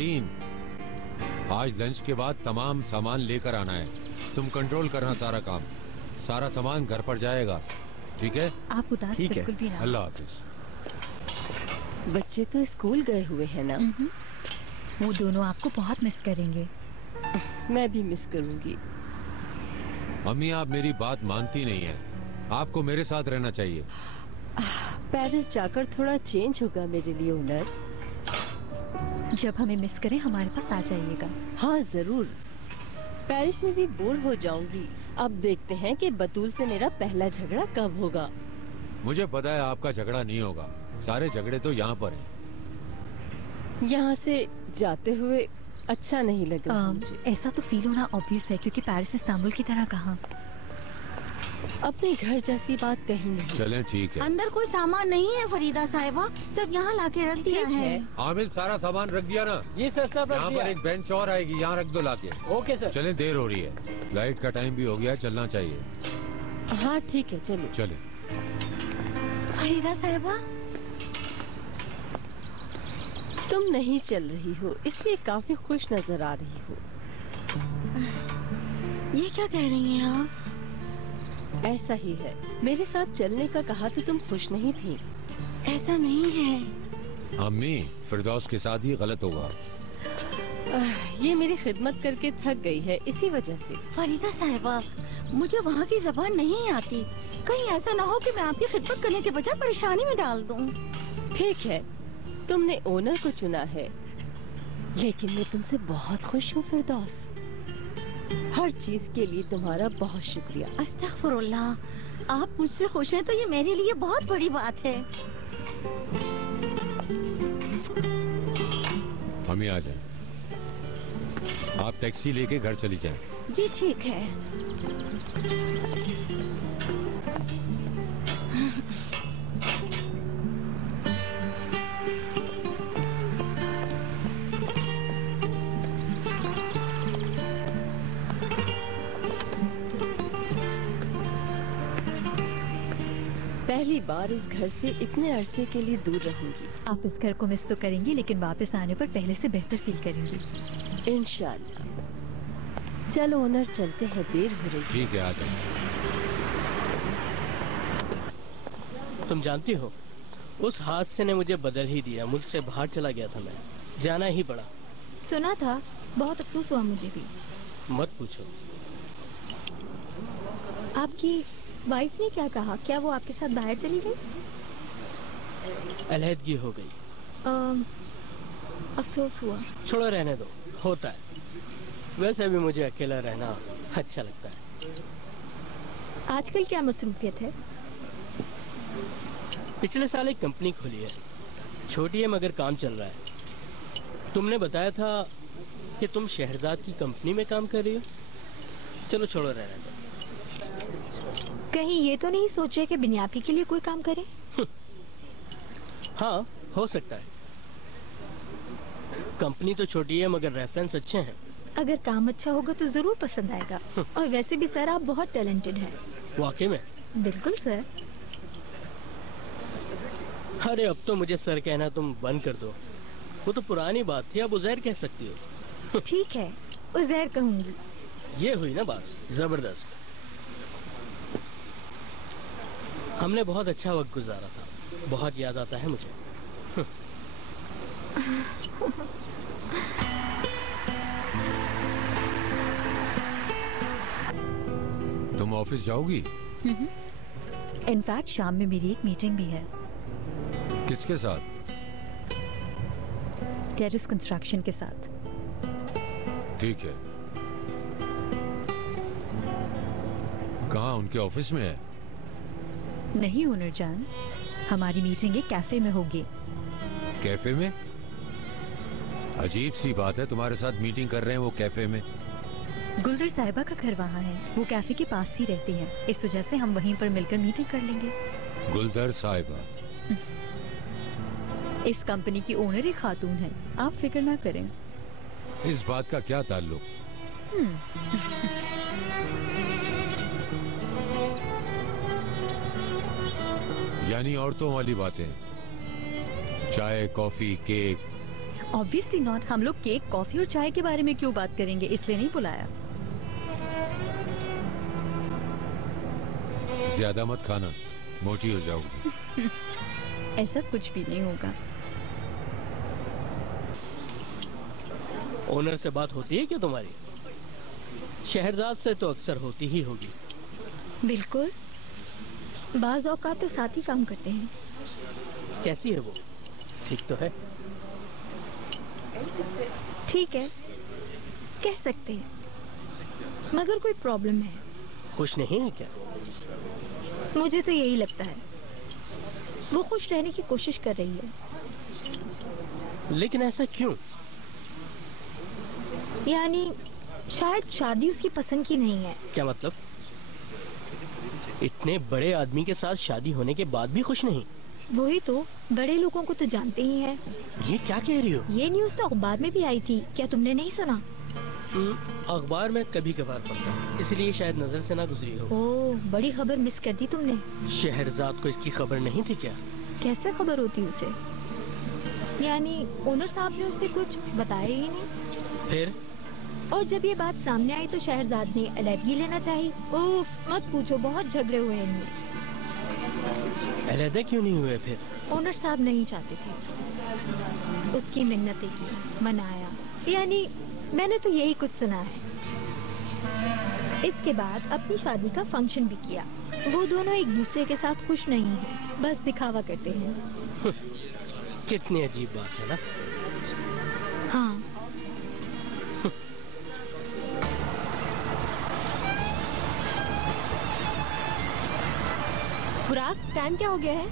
मालतीन, आज लंच के बाद तमाम सामान लेकर आना है। तुम कंट्रोल करना सारा काम। सारा सामान घर पर जाएगा, ठीक है? आप उदास बिल्कुल भी ना। अल्लाह हाफिज। बच्चे तो स्कूल गए हुए हैं ना? वो दोनों आपको बहुत मिस करेंगे। मैं भी मिस करूंगी। अम्मी, आप मेरी बात मानती नहीं है। आपको मेरे साथ रहना चाहिए। पेरिस जाकर थोड़ा चेंज होगा मेरे लिए ओनर। जब हमें मिस करें हमारे पास आ जाइएगा। हाँ जरूर। पेरिस में भी बोर हो जाऊंगी। अब देखते हैं कि बतूल से मेरा पहला झगड़ा कब होगा। मुझे पता है आपका झगड़ा नहीं होगा। सारे झगड़े तो यहाँ पर हैं। यहाँ से जाते हुए अच्छा नहीं लग रहा मुझे। ऐसा तो फील होना ऑब्वियस है, क्योंकि पेरिस इस्तांबुल की तरह कहाँ। अपने घर जैसी बात कहीं नहीं। चलें, ठीक है। अंदर कोई सामान नहीं है फरीदा साहिबा, सब यहाँ लाके रख दिया है। आमिर, सारा सामान रख दिया ना? जी सर, सब रख यहाँ दिया। पर एक बेंच और आएगी, यहाँ रख दो लाके। Okay sir. चलें, देर हो रही है। फ्लाइट का टाइम भी हो गया, चलना चाहिए। हाँ ठीक है, चलो। चले। फरीदा साहिबा, तुम नहीं चल रही हो, इसलिए काफी खुश नजर आ रही हो। ये क्या कह रही हैं आप? ऐसा ही है। मेरे साथ चलने का कहा तो तुम खुश नहीं थी। ऐसा नहीं है अम्मी, फिरदौस के साथ ही गलत होगा। ये मेरी खिदमत करके थक गई है, इसी वजह से। फरीदा साहिबा, मुझे वहाँ की जबान नहीं आती। कहीं ऐसा ना हो कि मैं आपकी खिदमत करने के बजाय परेशानी में डाल दूं। ठीक है, तुमने ओनर को चुना है, लेकिन मैं तुमसे बहुत खुश हूँ फिरदौस। हर चीज के लिए तुम्हारा बहुत शुक्रिया। अस्तगफुरुल्लाह, आप मुझसे खुश हैं तो ये मेरे लिए बहुत बड़ी बात है। अम्मी आ जाए। आप टैक्सी लेके घर चली जाएं। जी ठीक है। पहली बार इस घर से इतने अरसे के लिए दूर रहूंगी। आप इस घर को मिस तो करेंगी, लेकिन वापस आने पर पहले से बेहतर फील करेंगी। इंशाल्लाह। चलो ओनर, चलते हैं, देर हो रही है। ठीक है, आ जाए। तुम जानती हो, उस हादसे ने मुझे बदल ही दिया। मुझसे बाहर चला गया था मैं, जाना ही पड़ा। सुना था, बहुत अफसोस हुआ मुझे भी। मत पूछो। आपकी वाइफ ने क्या कहा? क्या वो आपके साथ बाहर चली गई? अलहदगी हो गई। अफसोस हुआ। छोड़ो, रहने दो, होता है। वैसे भी मुझे अकेला रहना अच्छा लगता है। आजकल क्या मसरूफियत है? पिछले साल एक कंपनी खुली है, छोटी है मगर काम चल रहा है। तुमने बताया था कि तुम शहरजाद की कंपनी में काम कर रही हो। चलो छोड़ो, रहने दो। कहीं ये तो नहीं सोचे कि बिनियापी के लिए कोई काम करे? हाँ, हो सकता है। कंपनी तो छोटी है मगर रेफरेंस अच्छे हैं। अगर काम अच्छा होगा तो जरूर पसंद आएगा। और वैसे भी सर, आप बहुत टैलेंटेड हैं। वाकई में? बिल्कुल सर। अरे अब तो मुझे सर कहना तुम बंद कर दो। वो तो पुरानी बात थी, अब उज़ैर कह सकती हो। ठीक है, उज़ैर कहूंगी। ये हुई ना बात, जबरदस्त। हमने बहुत अच्छा वक्त गुजारा था, बहुत याद आता है मुझे। तुम ऑफिस जाओगी? इनफैक्ट शाम में मेरी एक मीटिंग भी है। किसके साथ? टेरेस कंस्ट्रक्शन के साथ। ठीक है। कहाँ, उनके ऑफिस में है? नहीं ओनर जान, हमारी मीटिंग एक कैफे में होगी। कैफे में? अजीब सी बात है, तुम्हारे साथ मीटिंग कर रहे हैं वो कैफे में। गुलदर साहिबा का घर वहाँ है, वो कैफे के पास ही रहती हैं, इस वजह से हम वहीं पर मिलकर मीटिंग कर लेंगे। गुलदर साहिबा इस कंपनी की ओनर एक खातून है, आप फिक्र ना करें। इस बात का क्या ताल्लुक? यानी औरतों वाली बातें, चाय, कॉफी, केक, ऑब्वियसली नॉट। हम लोग केक, कॉफी और चाय के बारे में क्यों बात करेंगे, इसलिए नहीं बुलाया। ज्यादा मत खाना, मोटी हो जाओगी। ऐसा कुछ भी नहीं होगा। ओनर से बात होती है क्या तुम्हारी? शहरजाद से तो अक्सर होती ही होगी। बिल्कुल, बाज औकात तो साथ ही काम करते हैं। कैसी है वो? ठीक तो है? ठीक है, कह सकते हैं, मगर कोई प्रॉब्लम है। खुश नहीं है क्या? मुझे तो यही लगता है। वो खुश रहने की कोशिश कर रही है। लेकिन ऐसा क्यों? यानी शायद शादी उसकी पसंद की नहीं है। क्या मतलब? इतने बड़े आदमी के साथ शादी होने के बाद भी खुश नहीं? वही तो, बड़े लोगों को तो जानते ही हैं। ये क्या कह रही हो? ये न्यूज़ तो अखबार में भी आई थी, क्या तुमने नहीं सुना? अखबार में कभी कभार पढ़ता हूं, इसलिए शायद नजर से ना गुजरी हो। ओह, बड़ी खबर मिस कर दी तुमने। शहरजाद को इसकी खबर नहीं थी क्या? कैसे खबर होती उसे? यानी ओनर साहब ने उसे कुछ बताया ही नहीं। फिर? और जब ये बात सामने आई तो शहरजाद ने अलहदगी लेना चाहिए। उफ, मत पूछो, बहुत झगड़े हुए इनमें। अलहदा क्यों नहीं हुए फिर? ओनर साहब नहीं चाहते थे। उसकी मिन्नतें की, मनाया, यानी मैंने तो यही कुछ सुना है। इसके बाद अपनी शादी का फंक्शन भी किया। वो दोनों एक दूसरे के साथ खुश नहीं हैं, बस दिखावा करते हैं। कितनी अजीब बात है ना? हाँ, बुराक, टाइम क्या हो गया है?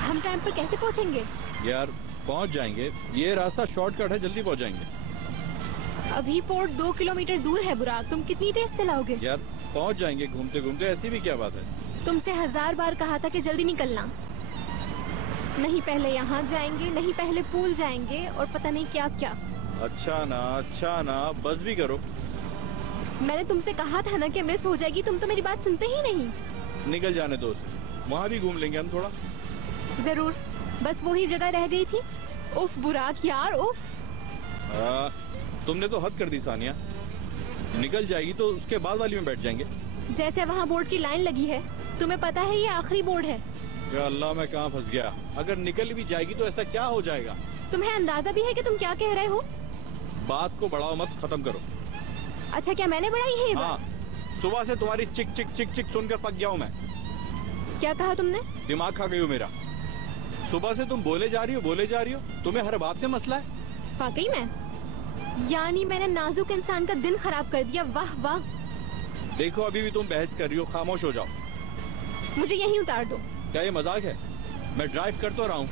हम टाइम पर कैसे पहुंचेंगे? यार पहुंच जाएंगे, ये रास्ता शॉर्टकट है, जल्दी पहुंच जाएंगे। अभी पोर्ट 2 किलोमीटर दूर है बुराक, तुम कितनी तेज चलाओगे? यार पहुंच जाएंगे घूमते घूमते, ऐसी भी क्या बात है। तुमसे 1000 बार कहा था कि जल्दी निकलना। नहीं पहले यहाँ जाएंगे, नहीं पहले पूल जाएंगे और पता नहीं क्या क्या। अच्छा ना, बस भी करो। मैंने तुमसे कहा था ना कि मिस हो जाएगी, तुम तो मेरी बात सुनते ही नहीं। निकल जाने दो उसे, वहाँ भी घूम लेंगे हम थोड़ा। जरूर, बस वही जगह रह गई थी। उफ बुराक यार, उफ। तुमने तो हद कर दी सानिया। निकल जाएगी तो उसके बाद वाली में बैठ जाएंगे। जैसे वहाँ बोर्ड की लाइन लगी है, तुम्हें पता है ये आखिरी बोर्ड है। या अल्लाह, मैं कहाँ फंस गया। अगर निकल भी जाएगी तो ऐसा क्या हो जाएगा? तुम्हें अंदाजा भी है कि तुम क्या कह रहे हो? बात को बढ़ाओ मत, खत्म करो। अच्छा, क्या मैंने बढ़ाई है ये बात? सुबह से तुम्हारी चिक चिक चिक चिक सुनकर पक गया हूँ मैं। क्या कहा तुमने? दिमाग खा गई हो मेरा। सुबह से तुम बोले जा रही हो, तुम्हें हर बात में मसला है। वाकई में? यानी मैंने नाजुक इंसान का दिन खराब कर दिया। वाह वाह। देखो अभी भी तुम बहस कर रही हो, खामोश हो जाओ। मुझे यहीं उतार दो। क्या ये मजाक है? मैं ड्राइव कर तो रहा हूँ।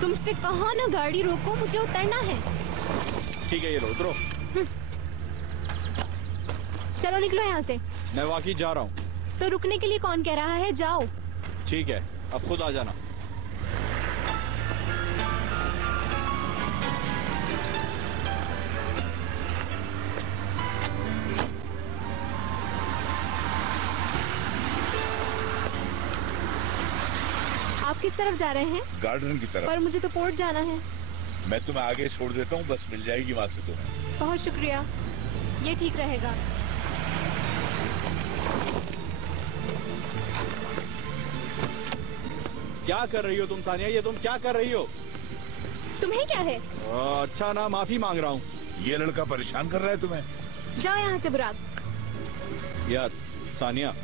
तुमसे कहा ना गाड़ी रोको, मुझे उतरना है। ठीक है, ये लो उतरो। चलो निकलो यहाँ से। मैं वाकई जा रहा हूँ। तो रुकने के लिए कौन कह रहा है? जाओ। ठीक है, अब खुद आ जाना। आप किस तरफ जा रहे हैं? गार्डन की तरफ। पर मुझे तो पोर्ट जाना है। मैं तुम्हें आगे छोड़ देता हूँ, बस मिल जाएगी वहाँ से तुम्हें। बहुत शुक्रिया, ये ठीक रहेगा। क्या कर रही हो तुम सानिया? ये तुम क्या कर रही हो? तुम्हें क्या है? अच्छा ना, माफी मांग रहा हूँ। ये लड़का परेशान कर रहा है तुम्हें। जाओ यहाँ से बुराक। यार सानिया,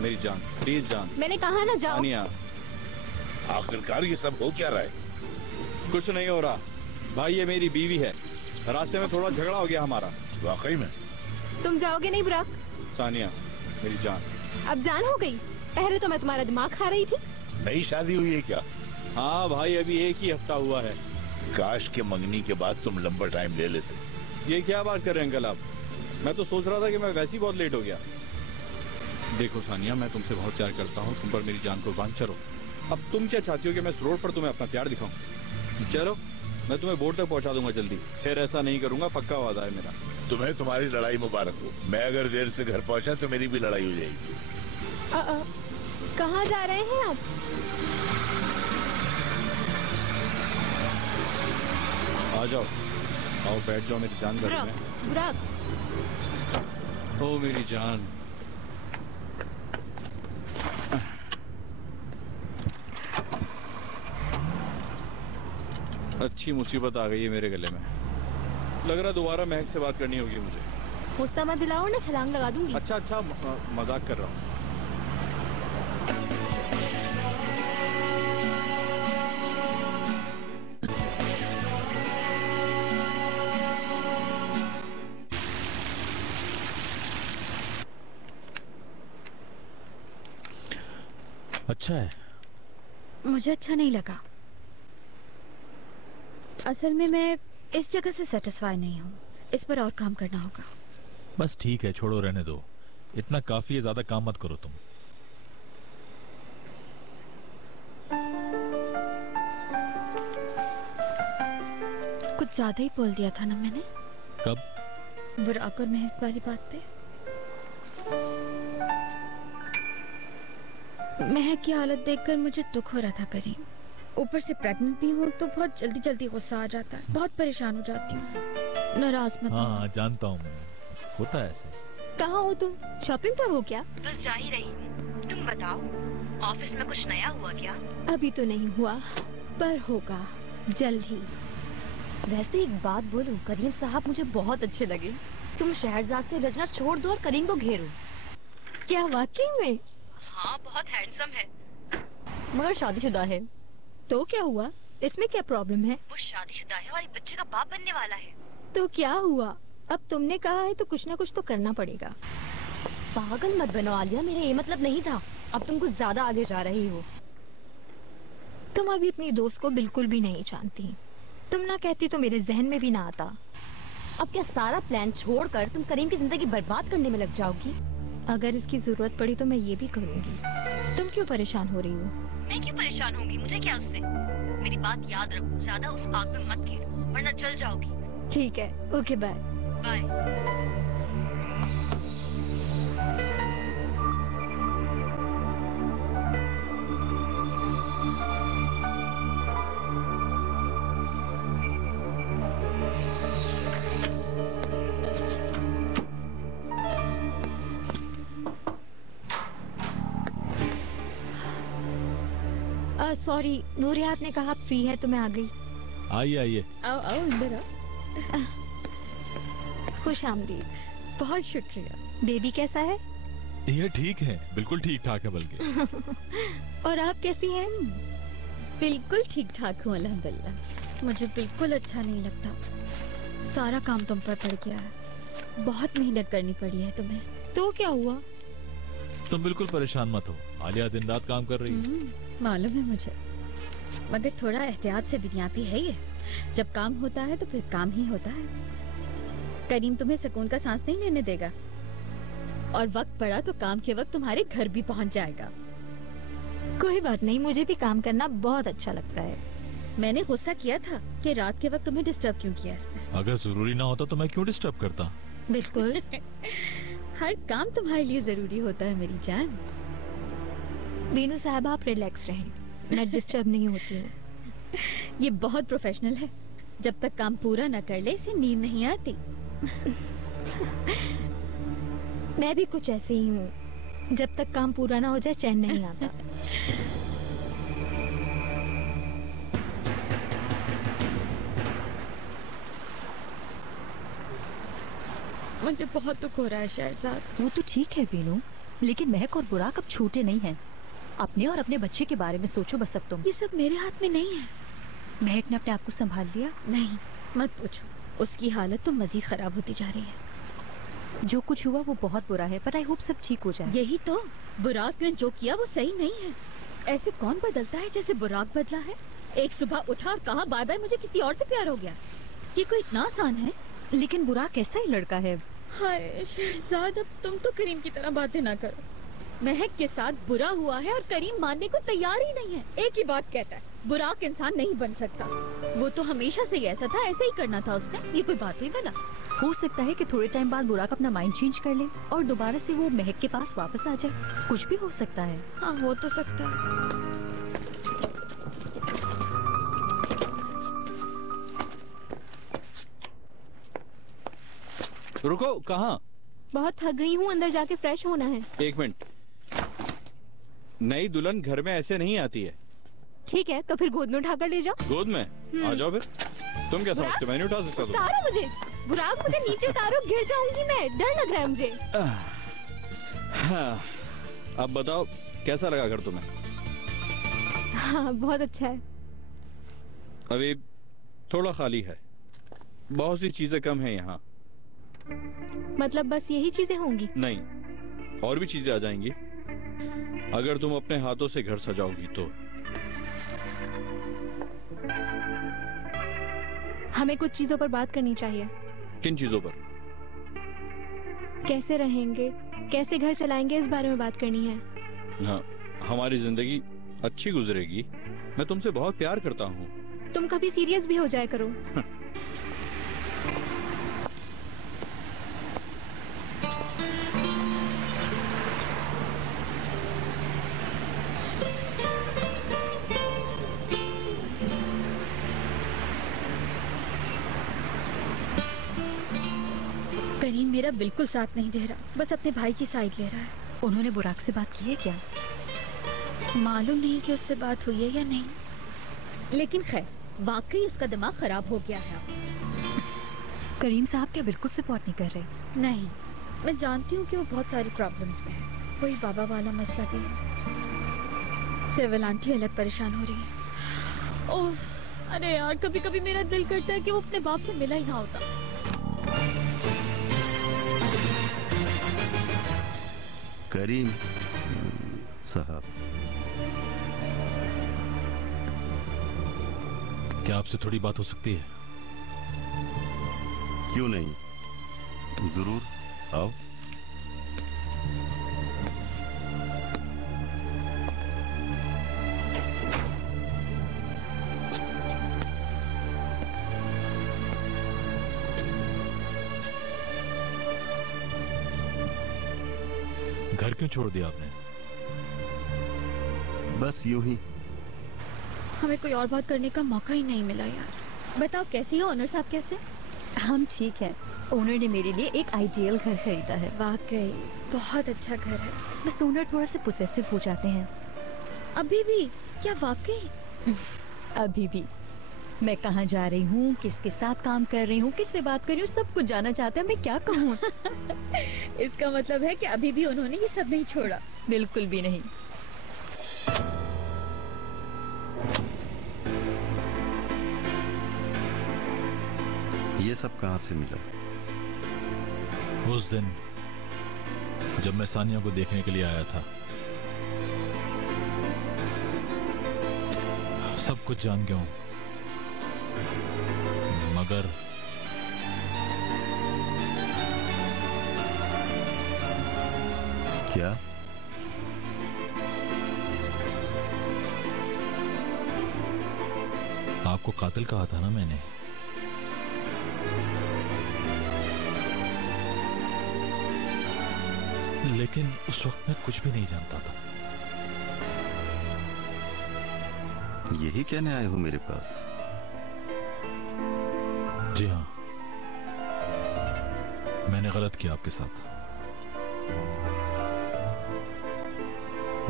मेरी जान, प्लीज जान। मैंने कहा ना जाओ। सानिया, आखिरकार ये सब हो क्या रहा है? कुछ नहीं हो रहा भाई, ये मेरी बीवी है। रास्ते में थोड़ा झगड़ा हो गया हमारा। वाकई में? तुम जाओगे नहीं बुराक? सानिया मेरी जान। अब जान हो गई? पहले तो मैं तुम्हारा दिमाग खा रही थी। नई शादी हुई है क्या? हाँ भाई, अभी एक ही हफ्ता हुआ है। काश के मंगनी के बाद तुम लंबा टाइम ले लेते। ये क्या बात कर रहे हैं अंकल आप? मैं तो सोच रहा था कि मैं वैसे ही बहुत लेट हो गया। देखो सानिया, मैं तुमसे बहुत प्यार करता हूँ, तुम पर मेरी जान कुर्बान। चलो, अब तुम क्या चाहती हो कि मैं इस रोड पर तुम्हें अपना प्यार दिखाऊं? चलो, मैं तुम्हें बोर्ड तक पहुंचा दूंगा जल्दी। फिर ऐसा नहीं करूंगा, पक्का वादा है मेरा। तुम्हें तुम्हारी लड़ाई मुबारक हो। मैं अगर देर से घर पहुंचा तो मेरी भी लड़ाई हो जाएगी। कहाँ जा रहे हैं आप? आ जाओ, आओ बैठ जाओ मेरी जान घर में। बुराक, ओ मेरी जान। अच्छी मुसीबत आ गई है मेरे गले में। लग रहा दोबारा महक से बात करनी होगी मुझे। गुस्सा मत दिलाओ ना, छलांग लगा दूंगी। अच्छा अच्छा, मजाक कर रहा हूँ। अच्छा है। मुझे अच्छा नहीं लगा। असल में मैं इस जगह से सेटिस्फाई नहीं हूँ, इस पर और काम करना होगा। बस ठीक है, छोड़ो, रहने दो। इतना काफी है, ज्यादा काम मत करो तुम। कुछ ज्यादा ही बोल दिया था ना मैंने। कब? बुराक और महक वाली बात पे। महक की हालत देखकर मुझे दुख हो रहा था करीम। ऊपर से प्रेग्नेंट भी हूँ तो बहुत जल्दी जल्दी गुस्सा आ जाता है, बहुत परेशान हो जाती हूँ। नाराज मत होना। हाँ जानता हूँ मैं, होता है ऐसे। कहाँ हो तुम? शॉपिंग पर हो क्या? बस जा ही रही हूँ, तुम बताओ ऑफिस में कुछ नया हुआ क्या? अभी तो नहीं हुआ, पर होगा जल्द ही। वैसे एक बात बोलूं, करीम साहब मुझे बहुत अच्छे लगे। तुम शहरजाद से रजना छोड़ दो और करीम को घेरो। क्या वाकई में? हाँ, बहुत हैंडसम है, मगर शादीशुदा है। तो क्या हुआ, इसमें क्या प्रॉब्लम है? वो शादीशुदा है और एक बच्चे का बाप बनने वाला है। तो क्या हुआ, अब तुमने कहा है तो कुछ ना कुछ तो करना पड़ेगा। पागल मत बनो आलिया, मेरा ये मतलब नहीं था। अब तुम कुछ ज्यादा आगे जा रही हो। तुम अभी अपनी दोस्त को बिल्कुल भी नहीं जानती। तुम ना कहती तो मेरे जहन में भी ना आता। अब क्या सारा प्लान छोड़कर तुम करीम की जिंदगी बर्बाद करने में लग जाओगी? अगर इसकी जरूरत पड़ी तो मैं ये भी करूंगी। तुम क्यों परेशान हो रही हो? मैं क्यों परेशान होंगी, मुझे क्या उससे। मेरी बात याद रखो, ज्यादा उस आग में मत खेलो वरना जल जाओगी। ठीक है, ओके बाय। बाय। सॉरी, नूरियात ने कहा आप फ्री है तो मैं आ गई। आइए आइए। आओ आओ अंदर आओ। खुश आमदीद। बहुत शुक्रिया। बेबी कैसा है? ये ठीक है, बिल्कुल ठीक ठाक है बल्कि। और आप कैसी हैं? बिल्कुल ठीक ठाक हूँ अल्हम्दुलिल्लाह। मुझे बिल्कुल अच्छा नहीं लगता, सारा काम तुम पर पड़ गया है। बहुत मेहनत करनी पड़ी है तुम्हें। तो क्या हुआ? तुम बिल्कुल परेशान मत हो, आलिया दिन रात काम कर रही है। मालूम है मुझे, मगर थोड़ा एहतियात से दुनियावी है ये। जब काम होता है तो फिर काम ही होता है। करीम तुम्हें सुकून का सांस नहीं लेने देगा, और वक्त पड़ा तो काम के वक्त तुम्हारे घर भी पहुंच जाएगा। कोई बात नहीं, मुझे भी काम करना बहुत अच्छा लगता है। मैंने गुस्सा किया था कि रात के वक्त तुम्हें डिस्टर्ब क्यों किया इसने। अगर जरूरी ना होता तो मैं क्यों डिस्टर्ब करता। बिल्कुल। हर काम तुम्हारे लिए जरूरी होता है मेरी जान। बीनू साहब आप रिलैक्स रहें, मैं डिस्टर्ब नहीं होती हूँ। ये बहुत प्रोफेशनल है। जब तक काम पूरा न कर ले इसे नींद नहीं आती। मैं भी कुछ ऐसे ही हूँ, जब तक काम पूरा ना हो जाए चैन नहीं आता। मुझे बहुत दुख हो रहा है शहरजाद। वो तो ठीक है बीनू, लेकिन महक और बुराक अब छूटे नहीं हैं। अपने और अपने बच्चे के बारे में सोचो बस अब तुम। ये सब मेरे हाथ में नहीं है। महक ने अपने आप को संभाल लिया? नहीं, मत पूछो। उसकी हालत तो मजीद खराब होती जा रही है। जो कुछ हुआ वो बहुत बुरा है, पर आई होप सब ठीक हो जाए। यही तो, बुराक ने जो किया वो सही नहीं है। ऐसे कौन बदलता है जैसे बुराक बदला है। एक सुबह उठा और कहा बाय बाय, मुझे किसी और से प्यार हो गया। ये कोई इतना आसान है? लेकिन बुराक कैसा ही लड़का है। हाय शहजाद, अब तुम तो करीम की तरह बातें ना करो। महक के साथ बुरा हुआ है और करीम मानने को तैयार ही नहीं है। एक ही बात कहता है, बुराक इंसान नहीं बन सकता। वो तो हमेशा से ही ऐसा था, ऐसे ही करना था उसने। ये कोई बात हुई भला? हो सकता है कि थोड़े टाइम बाद बुराक अपना माइंड चेंज कर ले और दोबारा से वो महक के पास वापस आ जाए। कुछ भी हो सकता है। हाँ, हो तो सकता है। रुको, कहाँ? बहुत थक गई हूँ, अंदर जाके फ्रेश होना है। 1 मिनट। नई दुल्हन घर में ऐसे नहीं आती है। ठीक है, तो फिर गोद में उठाकर ले जाओ। गोद में? आ जाओ फिर। तुम क्या समझते, मैं नहीं उठा सकता? उतारो मुझे, बुराक मुझे नीचे उतारो, गिर जाऊंगी मैं, डर लग रहा है मुझे। हाँ, अब बताओ कैसा लगा घर तुम्हें? हाँ, बहुत अच्छा है। अभी थोड़ा खाली है, बहुत सी चीजें कम है यहाँ। मतलब बस यही चीजें होंगी? नहीं, और भी चीजें आ जाएंगी अगर तुम अपने हाथों से घर सजाओगी तो। हमें कुछ चीजों पर बात करनी चाहिए। किन चीजों पर? कैसे रहेंगे, कैसे घर चलाएंगे, इस बारे में बात करनी है। हाँ, हमारी जिंदगी अच्छी गुजरेगी। मैं तुमसे बहुत प्यार करता हूँ। तुम कभी सीरियस भी हो जाया करो। करीम मेरा बिल्कुल साथ नहीं दे रहा, बस अपने भाई की साइड ले रहा है। उन्होंने बुराक से बात की है क्या? मालूम नहीं कि उससे बात हुई है या नहीं, लेकिन खैर वाकई उसका दिमाग खराब हो गया है। करीम साहब क्या बिल्कुल सपोर्ट नहीं कर रहे? नहीं, मैं जानती हूँ कि वो बहुत सारी प्रॉब्लम्स में है। कोई बाबा वाला मसला भी है। सिविल आंटी अलग परेशान हो रही है। ओह, अरे यार, कभी कभी मेरा दिल करता है कि वो अपने बाप से मिला ही ना होता। करीम साहब, क्या आपसे थोड़ी बात हो सकती है? क्यों नहीं, जरूर आओ। घर क्यों छोड़ दिया आपने? बस यूं ही। हमें कोई और बात करने का मौका ही नहीं मिला यार। बताओ कैसी हो ओनर साहब? कैसे? हम ठीक हैं। ओनर ने मेरे लिए एक आइडियल घर खरीदा है। वाकई बहुत अच्छा घर है। बस ओनर थोड़ा से पोसेसिव हो जाते हैं। अभी भी? क्या वाकई? अभी भी। मैं कहाँ जा रही हूँ, किसके साथ काम कर रही हूँ, किससे बात कर रही हूँ, सब कुछ जानना चाहते हैं। मैं क्या कहूँ? इसका मतलब है कि अभी भी उन्होंने ये सब नहीं छोड़ा? बिल्कुल भी नहीं। ये सब कहाँ से मिला? उस दिन जब मैं सानिया को देखने के लिए आया था, सब कुछ जान गया हूं, मगर क्या? आपको कातिल कहा था ना मैंने। लेकिन उस वक्त मैं कुछ भी नहीं जानता था। यही कहने आए हो मेरे पास? जी हाँ, मैंने गलत किया आपके साथ।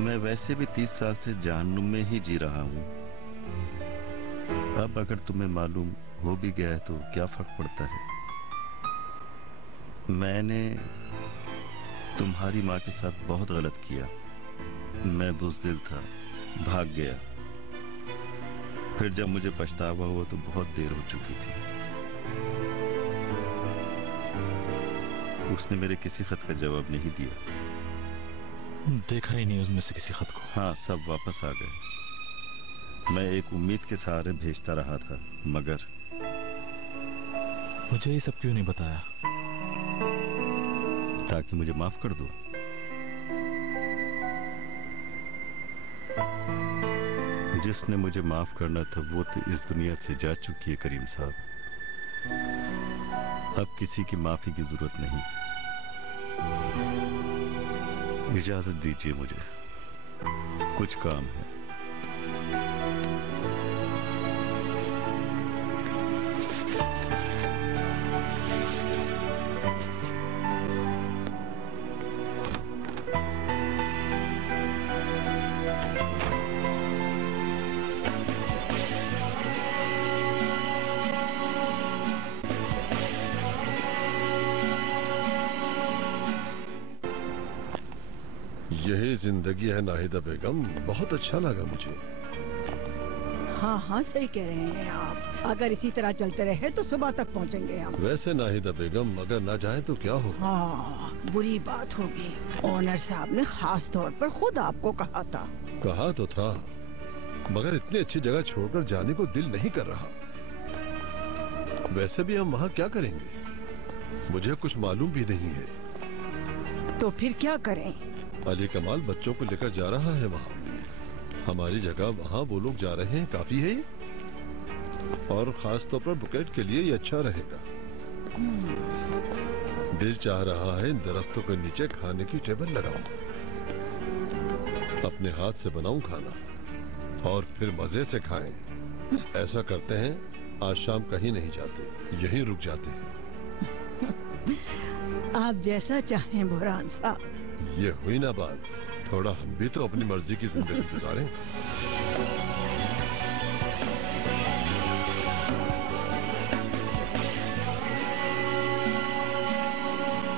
मैं वैसे भी 30 साल से जहन्नुम में ही जी रहा हूं। अब अगर तुम्हें मालूम हो भी गया है तो क्या फर्क पड़ता है? मैंने तुम्हारी माँ के साथ बहुत गलत किया। मैं बुज़दिल था, भाग गया। फिर जब मुझे पछतावा हुआ तो बहुत देर हो चुकी थी। उसने मेरे किसी खत का जवाब नहीं दिया। देखा ही नहीं उसमें से किसी खत को। हाँ, सब वापस आ गए। मैं एक उम्मीद के सहारे भेजता रहा था, मगर मुझे ये सब क्यों नहीं बताया? ताकि मुझे माफ कर दो। जिसने मुझे माफ करना था वो तो इस दुनिया से जा चुकी है करीम साहब। अब किसी की माफी की जरूरत नहीं। इजाजत दीजिए, मुझे कुछ काम है। जिंदगी है नाहिदा बेगम, बहुत अच्छा लगा मुझे। हाँ हाँ सही कह रहे हैं आप। अगर इसी तरह चलते रहे तो सुबह तक पहुंचेंगे हम। वैसे नाहिदा बेगम अगर ना जाए तो क्या होगा? हाँ बुरी बात होगी। ओनर साहब ने खास तौर पर खुद आपको कहा था। कहा तो था, मगर इतनी अच्छी जगह छोड़कर जाने को दिल नहीं कर रहा। वैसे भी हम वहाँ क्या करेंगे, मुझे कुछ मालूम भी नहीं है। तो फिर क्या करें? अली कमाल बच्चों को लेकर जा रहा है वहाँ। हमारी जगह वहाँ वो लोग जा रहे हैं, काफी है ये। और खास तौर पर बुकेट के लिए ये अच्छा रहेगा। दिल चाह रहा है इन दरख्तों के नीचे खाने की टेबल लगाऊं, अपने हाथ से बनाऊं खाना और फिर मजे से खाएं। ऐसा करते हैं, आज शाम कहीं नहीं जाते, यहीं रुक जाते हैं। आप जैसा चाहें बुरहान साहब। ये हुई ना बात, थोड़ा हम भी तो अपनी मर्जी की जिंदगी गुजारें।